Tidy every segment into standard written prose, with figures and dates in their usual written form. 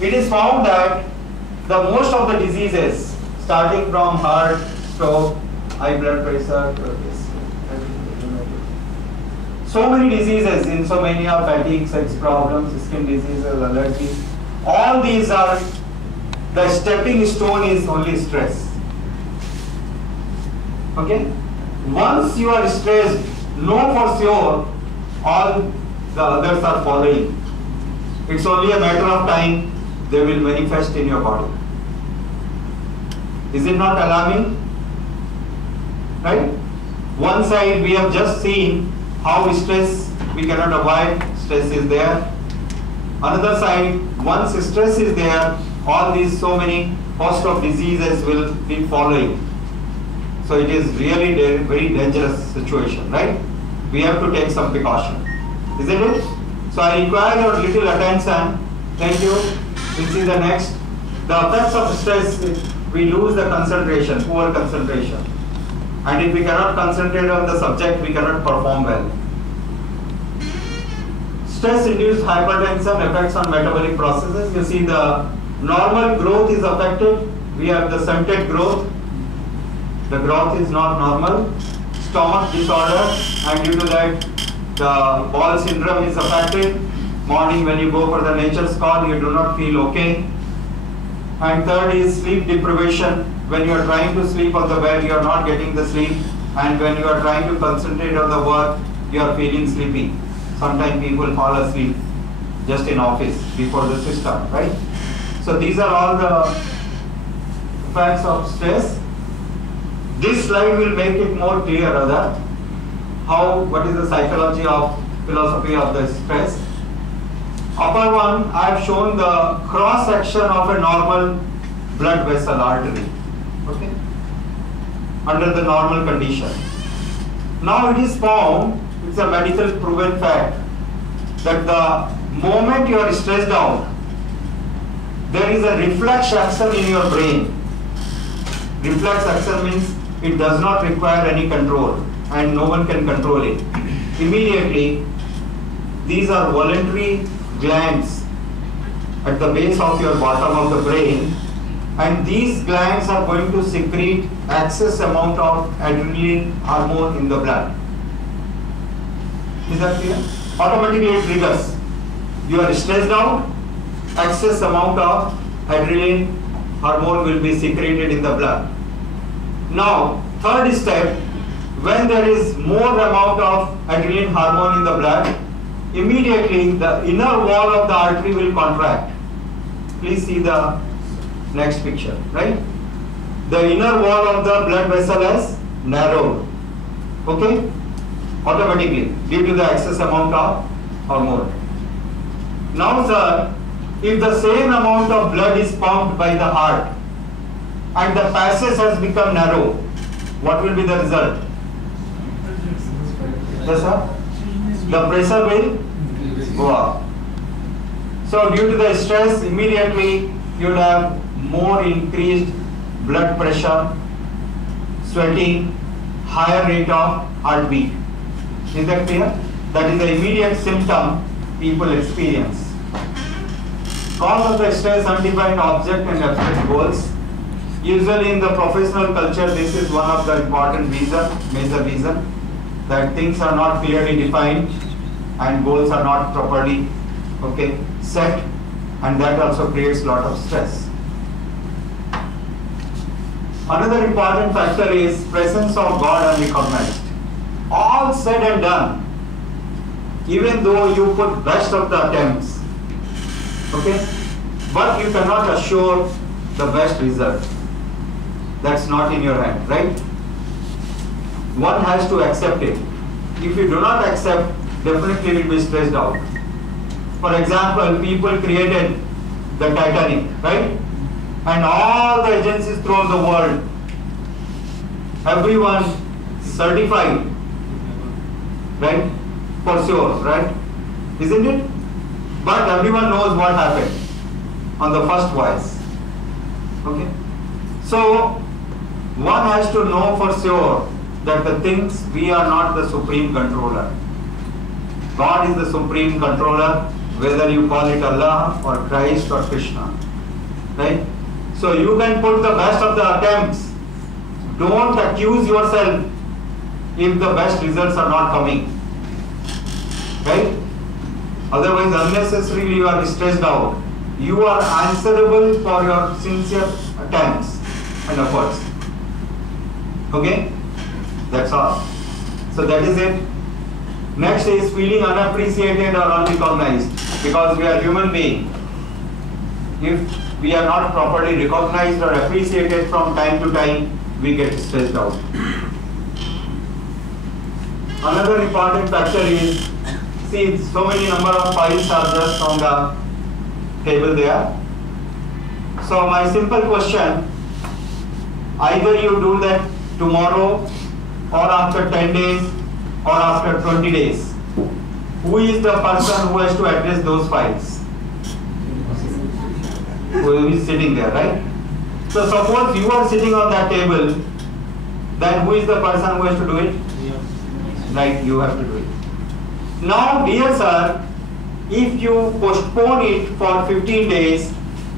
it is found that the most of the diseases, starting from heart, stroke, high blood pressure, so many diseases, insomnia, fatigue, sex problems, skin diseases, allergy, all these are, the stepping stone is only stress. Okay? Once you are stressed, know for sure all the others are following. It's only a matter of time they will manifest in your body. Is it not alarming? Right? One side we have just seen how stress we cannot avoid, stress is there. Another side, once stress is there, all these so many host of diseases will be following. So it is really very dangerous situation, right? We have to take some precaution, isn't it? So I require your little attention. Thank you. We'll see the next. The effects of stress, we lose the concentration, poor concentration. And if we cannot concentrate on the subject, we cannot perform well. Stress-induced hypertension affects on metabolic processes. You see the normal growth is affected. We have the stunted growth. The growth is not normal. Stomach disorder, and due to that, the bowel syndrome is affected. Morning when you go for the nature's call, you do not feel okay. And third is sleep deprivation. When you are trying to sleep on the bed, you are not getting the sleep. And when you are trying to concentrate on the work, you are feeling sleepy. Sometimes people fall asleep just in office before the system, right? So these are all the effects of stress. This slide will make it more clear, Radha, what is the psychology of philosophy of the stress. Upper one, I have shown the cross section of a normal blood vessel artery, okay, under the normal condition. Now it is found, it's a medical proven fact, that the moment you are stressed out, there is a reflex action in your brain. Reflex action means it does not require any control and no one can control it. Immediately, these are voluntary glands at the base of your bottom of the brain, and these glands are going to secrete excess amount of adrenaline hormone in the blood. Is that clear? Automatically it triggers. You are stressed out, excess amount of adrenaline hormone will be secreted in the blood. Now, third step, when there is more amount of adrenaline hormone in the blood, immediately the inner wall of the artery will contract. Please see the next picture, right? The inner wall of the blood vessel is narrowed, okay? Automatically, due to the excess amount of hormone. Now, sir, if the same amount of blood is pumped by the heart and the passage has become narrow, what will be the result? Yes, sir? The pressure will go up. So due to the stress, immediately you will have more increased blood pressure, sweating, higher rate of heartbeat. Is that clear? That is the immediate symptom people experience. Cause of the stress, undefined object and abstract goals. Usually in the professional culture, this is one of the important major reason, that things are not clearly defined and goals are not properly set, and that also creates a lot of stress. Another important factor is presence of God unrecognized. All said and done, even though you put best of the attempts, but you cannot assure the best result. That's not in your hand, right? One has to accept it. If you do not accept, definitely you will be stressed out. For example, people created the Titanic, right? And all the agencies throughout the world, everyone certified, right? For sure, right? Isn't it? But everyone knows what happened on the first voyage. Okay? So, one has to know for sure that the things, we are not the supreme controller. God is the supreme controller. whether you call it Allah or Christ or Krishna, right? So you can put the best of the attempts. Don't accuse yourself if the best results are not coming, right? Otherwise, unnecessarily you are stressed out. You are answerable for your sincere attempts and efforts. Okay? That's all. So that is it. Next is feeling unappreciated or unrecognized, because we are human beings. If we are not properly recognized or appreciated from time to time, we get stressed out. Another important factor is, see, so many number of files are just on the table there. So my simple question, either you do that tomorrow or after 10 days or after 20 days. Who is the person who has to address those files? Who is sitting there, right? So suppose you are sitting on that table, then who is the person who has to do it? Right, you have to do it. Now, dear sir, if you postpone it for 15 days,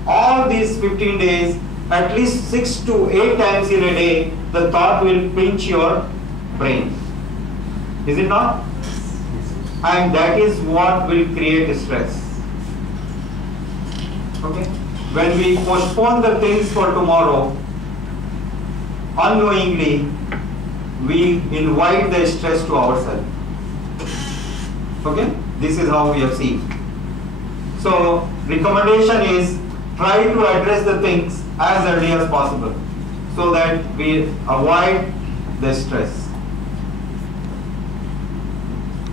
all these 15 days, at least 6 to 8 times in a day, the thought will pinch your brain. Is it not? And that is what will create stress. Okay? When we postpone the things for tomorrow, unknowingly, we invite the stress to ourselves. Okay? This is how we have seen. So, recommendation is try to address the things as early as possible so that we avoid the stress.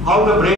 How the brain